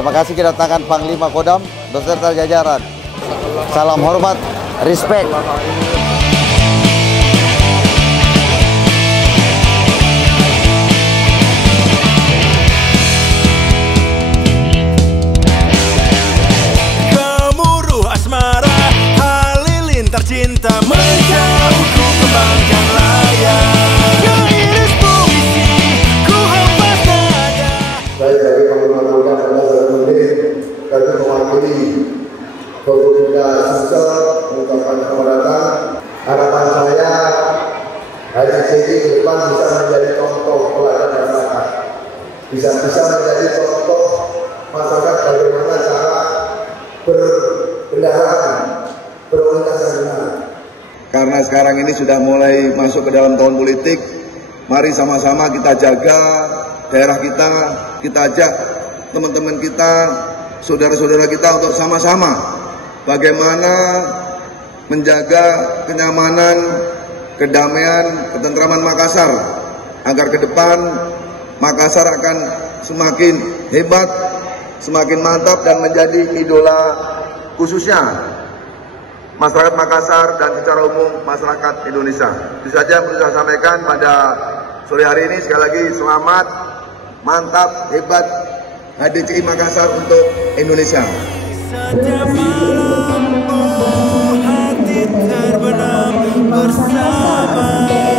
Terima kasih kedatangan Panglima Kodam beserta jajaran. Salam hormat, respect. Gemuruh asmara, halilintar cinta menjauh ku kembangkan layar. Seiris puisi, ku hempas nada. Saya dari Panglima Kodam Hasanuddin kami mewakili Pemuda Sumsel mengucapkan selamat datang. Harapan saya HCCI ke depan bisa menjadi contoh teladan masyarakat, bisa menjadi contoh masyarakat bagaimana cara berkendaraan, berorientasi benar. Karena sekarang ini sudah mulai masuk ke dalam tahun politik, mari sama-sama kita jaga daerah kita ajak teman-teman kita, saudara-saudara kita untuk sama-sama bagaimana menjaga kenyamanan, kedamaian, ketentraman Makassar, agar ke depan Makassar akan semakin hebat, semakin mantap dan menjadi idola khususnya masyarakat Makassar dan secara umum masyarakat Indonesia. Itu saja yang perlu saya sampaikan pada sore hari ini. Sekali lagi selamat, mantap, hebat HDCI Makassar untuk Indonesia. Setiap malam, oh hati terbenam bersama.